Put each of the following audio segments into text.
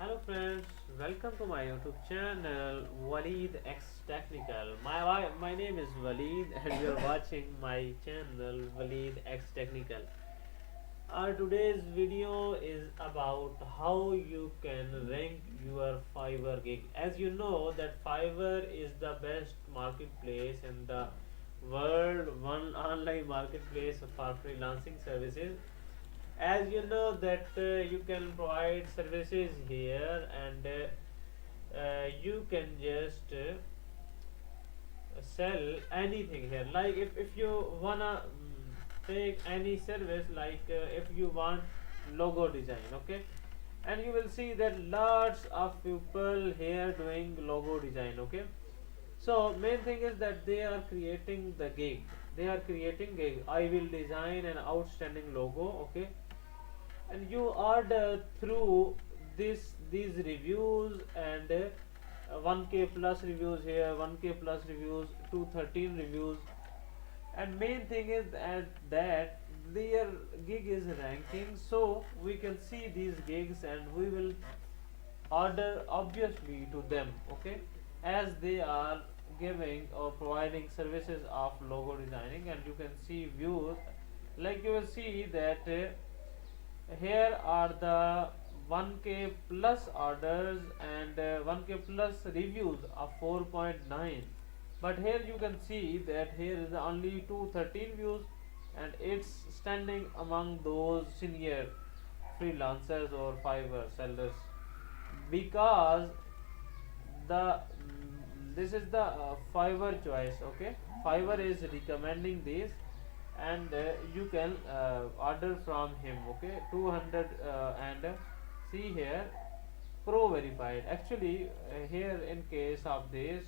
Hello friends, welcome to my YouTube channel Waleed X Technical. My name is Waleed and you're watching my channel Waleed X Technical. Our today's video is about how you can rank your Fiverr gig. As you know that Fiverr is the best marketplace in the world, one online marketplace for freelancing services. As you know that you can provide services here, and you can just sell anything here. Like if you wanna take any service, like if you want logo design, okay, and you will see that lots of people here doing logo design, okay. So main thing is that they are creating the gig, they are creating gig. I will design an outstanding logo, okay, and you order through these reviews, and 1k plus reviews here, 1k plus reviews, 213 reviews. And main thing is that their gig is ranking, so we can see these gigs and we will order obviously to them, okay, as they are giving or providing services of logo designing. And you can see views, like you will see that here are the 1k plus orders and 1k plus reviews of 4.9. But here you can see that here is only 213 views, and it's standing among those senior freelancers or Fiverr sellers, because this is the Fiverr choice, okay. Fiverr is recommending this, and you can order from him, okay. 200 and see here pro verified. Actually here in case of this,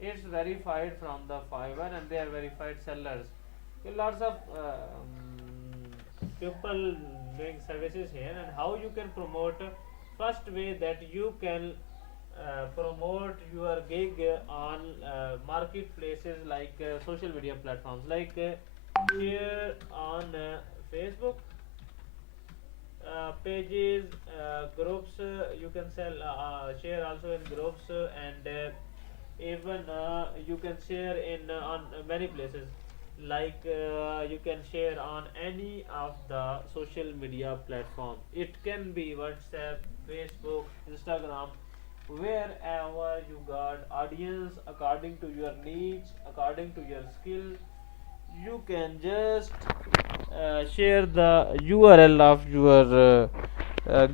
it's verified from the Fiverr and they are verified sellers. Okay, lots of people doing services here. And how you can promote? First way that you can promote your gig on marketplaces, like social media platforms, like share on Facebook pages, groups. You can sell share also in groups, and even you can share in on many places, like you can share on any of the social media platform. It can be WhatsApp, Facebook, Instagram, wherever you got audience according to your niche, according to your skill. You can just share the URL of your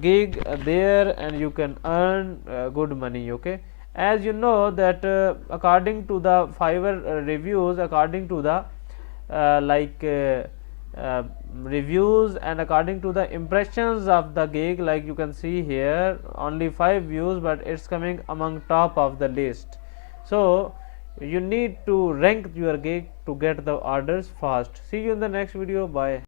gig there, and you can earn good money, okay. As you know that according to the Fiverr reviews, according to the like reviews, and according to the impressions of the gig, like you can see here only 5 views, but it's coming among top of the list. So you need to rank your gig to get the orders fast. See you in the next video. Bye.